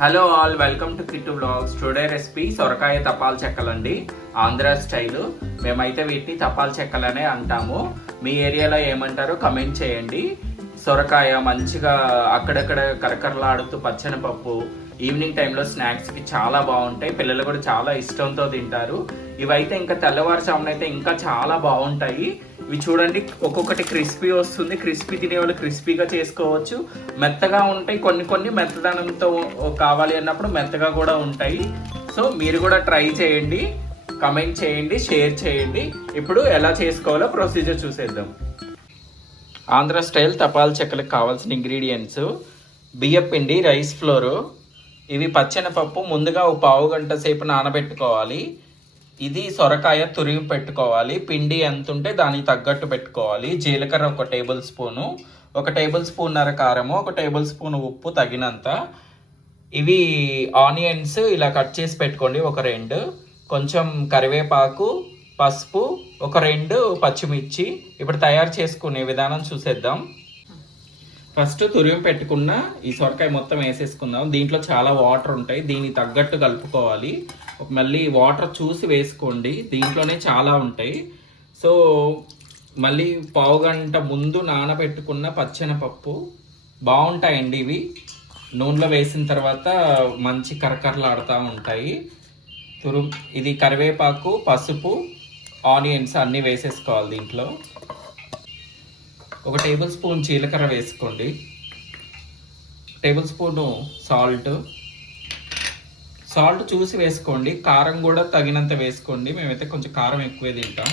Hello all, welcome to Kittu blogs. Today recipe సొరకాయ తపాల చెక్కలండి, Andhra style. మేమైతే వీటిని తపాల చెక్కలనే అంటాము. మీ ఏరియాలో ఏమంటారో కమెంట్ చేయండి. సొరకాయ మంచిగా అక్కడక్కడ కరకరలాడుతూ పచ్చని పప్పు ఈవినింగ్ టైంలో స్నాక్స్కి చాలా బాగుంటాయి. పిల్లలు కూడా చాలా ఇష్టంతో తింటారు. ఇవైతే ఇంకా తెల్లవారుజామున అయితే ఇంకా చాలా బాగుంటాయి. ఇవి చూడండి, ఒక్కొక్కటి క్రిస్పీ వస్తుంది. క్రిస్పీ తినేవాళ్ళు క్రిస్పీగా చేసుకోవచ్చు. మెత్తగా ఉంటాయి, కొన్ని మెత్తదనంతో కావాలి అన్నప్పుడు మెత్తగా కూడా ఉంటాయి. సో మీరు కూడా ట్రై చేయండి, కమెంట్ చేయండి, షేర్ చేయండి. ఇప్పుడు ఎలా చేసుకోవాలో ప్రొసీజర్ చూసేద్దాం. ఆంధ్ర స్టైల్ తపాల చెక్కలకు కావాల్సిన ఇంగ్రీడియంట్స్: బియ్యపిండి, రైస్ ఫ్లోరు, ఇవి పచ్చెనపప్పు ముందుగా ఒక పావు గంట సేపు నానబెట్టుకోవాలి. ఇది సొరకాయ తురిమి పెట్టుకోవాలి. పిండి ఎంత ఉంటే దానికి తగ్గట్టు పెట్టుకోవాలి. జీలకర్ర 1 టేబుల్ స్పూను, 1 టేబుల్ స్పూన్నర కారము, 1 టేబుల్ స్పూన్ ఉప్పు తగినంత. ఇవి ఆనియన్స్ ఇలా కట్ చేసి పెట్టుకోండి, ఒక 2. కొంచెం కరివేపాకు, పసుపు, ఒక 2 పచ్చిమిర్చి. ఇప్పుడు తయారు చేసుకునే విధానం చూసేద్దాం. ఫస్ట్ తురిమి పెట్టుకున్న ఈ సొరకాయ మొత్తం వేసేసుకుందాం. దీంట్లో చాలా వాటర్ ఉంటాయి, దీనికి తగ్గట్టు కలుపుకోవాలి. మళ్ళీ వాటర్ చూసి వేసుకోండి, దీంట్లోనే చాలా ఉంటాయి. సో మళ్ళీ పావు గంట ముందు నానబెట్టుకున్న పచ్చెనపప్పు బాగుంటాయండి. ఇవి నూనెలో వేసిన తర్వాత మంచి కరకరలాడుతూ ఉంటాయి. ఇది కరివేపాకు, పసుపు, ఆనియన్స్ అన్నీ వేసేసుకోవాలి. దీంట్లో 1 టేబుల్ స్పూన్ జీలకర్ర వేసుకోండి, టేబుల్ స్పూను సాల్ట్ చూసి వేసుకోండి. కారం కూడా తగినంత వేసుకోండి, మేమైతే కొంచెం కారం ఎక్కువే తింటాం.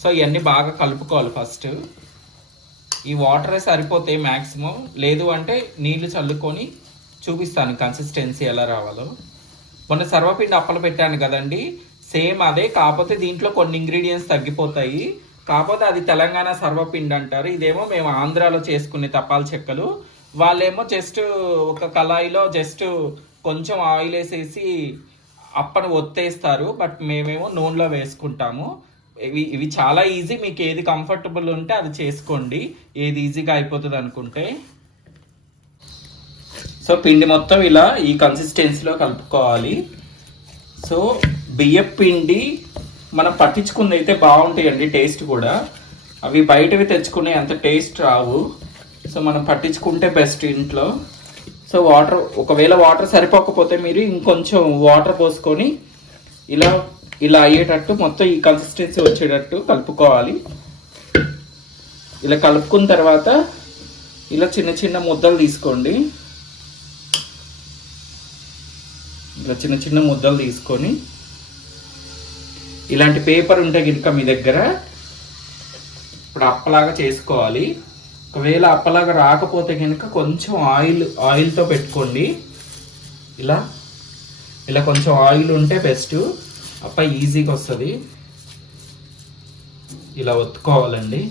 సో ఇవన్నీ బాగా కలుపుకోవాలి. ఫస్ట్ ఈ వాటరే సరిపోతాయి మ్యాక్సిమం, లేదు అంటే నీళ్లు చల్లుకొని చూపిస్తాను కన్సిస్టెన్సీ ఎలా రావాలో. మొన్న సర్వపిండి అప్పలు పెట్టాను కదండి, సేమ్ అదే, కాకపోతే దీంట్లో కొన్ని ఇంగ్రీడియంట్స్ తగ్గిపోతాయి. కాకపోతే అది తెలంగాణ సర్వపిండి అంటారు, ఇదేమో మేము ఆంధ్రాలో చేసుకునే తపాల చెక్కలు. వాళ్ళేమో జస్ట్ ఒక కళాయిలో జస్ట్ కొంచెం ఆయిల్ వేసేసి అప్పను ఒత్తేస్తారు, బట్ మేమేమో నూనెలో వేసుకుంటాము. ఇవి చాలా ఈజీ, మీకు ఏది కంఫర్టబుల్ ఉంటే అది చేసుకోండి, ఏది ఈజీగా అయిపోతుంది అనుకుంటే. సో పిండి మొత్తం ఇలా ఈ కన్సిస్టెన్సీలో కలుపుకోవాలి. సో బియ్యం పిండి మనం పట్టించుకుంది అయితే బాగుంటాయండి, టేస్ట్ కూడా. అవి బయటవి తెచ్చుకునే అంత టేస్ట్ రావు. సో మనం పట్టించుకుంటే బెస్ట్ ఇంట్లో. సో ఒకవేళ వాటర్ సరిపోకపోతే మీరు ఇంకొంచెం వాటర్ పోసుకొని ఇలా అయ్యేటట్టు మొత్తం ఈ కన్సిస్టెన్సీ వచ్చేటట్టు కలుపుకోవాలి. ఇలా కలుపుకున్న తర్వాత ఇలా చిన్న చిన్న ముద్దలు తీసుకోండి. ఇలా చిన్న చిన్న ముద్దలు తీసుకొని ఇలాంటి పేపర్ ఉంటే కనుక మీ దగ్గర ఇప్పుడు అప్పలాగా చేసుకోవాలి. ఒకవేళ అప్పలాగా రాకపోతే కనుక కొంచెం ఆయిల్తో పెట్టుకోండి. ఇలా కొంచెం ఆయిల్ ఉంటే బెస్ట్, అప్ప ఈజీగా వస్తుంది. ఇలా ఒత్తుకోవాలండి.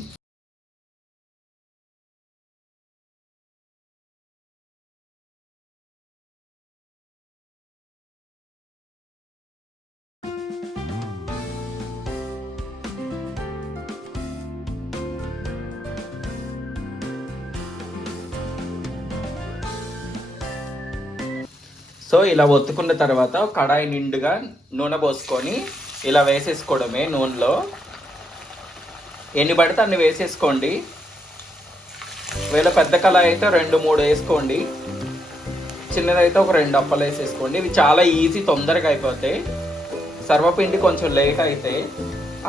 సో ఇలా ఒత్తుకున్న తర్వాత కడాయి నిండుగా నూనె పోసుకొని ఇలా వేసేసుకోవడమే. నూనెలో ఎన్ని పడితే అన్ని వేసేసుకోండి. ఒకవేళ పెద్ద కళాయి అయితే 2-3 వేసుకోండి, చిన్నదైతే ఒక 2 అప్పలు వేసేసుకోండి. ఇవి చాలా ఈజీ, తొందరగా అయిపోతాయి. సర్వపిండి కొంచెం లేట్ అయితే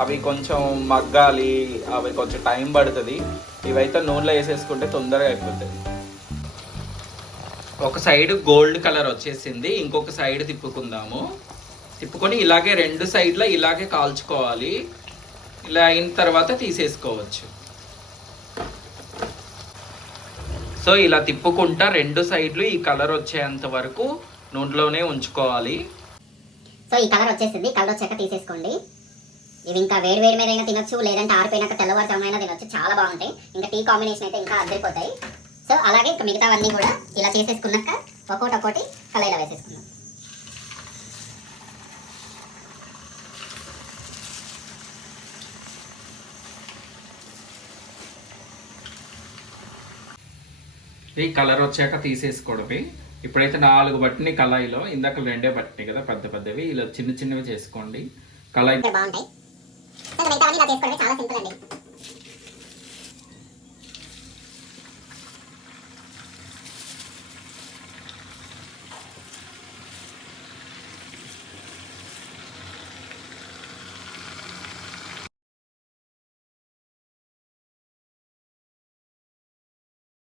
అవి కొంచెం మగ్గాలి, అవి కొంచెం టైం పడుతుంది. ఇవైతే నూనెలో వేసేసుకుంటే తొందరగా అయిపోతాయి. ఒక సైడ్ గోల్డ్ కలర్ వచ్చేసింది, ఇంకొక సైడ్ తిప్పుకుందాము. తిప్పుకొని ఇలాగే 2 సైడ్ల ఇలాగే కాల్చుకోవాలి. ఇలా అయిన తర్వాత తీసేసుకోవచ్చు. సో ఇలా తిప్పుకుంటా 2 సైడ్లు ఈ కలర్ వచ్చేంత వరకు నూనెలోనే ఉంచుకోవాలి. సో ఈ కలర్ వచ్చేసింది, కలర్ వచ్చాక తీసేసుకోండి. ఇవి ఇంకా వేడి మీద అయినా తినొచ్చు, లేదంటే ఆరిపోయినాక తెల్లవారుజామునైనా తినొచ్చు, చాలా బాగుంటాయి. ఇంకా టీ కాంబినేషన్ అయితే ఇంకా అద్దరిపోతాయి. సో అలాగే మిగతావన్నీ కూడా ఇలా చేసేసుకున్నాక ఒక్కొక్కటి కళాయిలో వేసేసుకుందాం. ఈ కలర్ వచ్చాక తీసేసుకోవడమే. ఇప్పుడైతే 4 బట్టిని కళాయిలో, ఇందాక 2 బట్టినాయి కదా పెద్ద పెద్దవి, ఇలా చిన్న చిన్నవి చేసుకోండి. కళాయి బాగుంటాయి. సో మిగతా ఇలా చేసుకోవడం చాలా సింపుల్ అండి.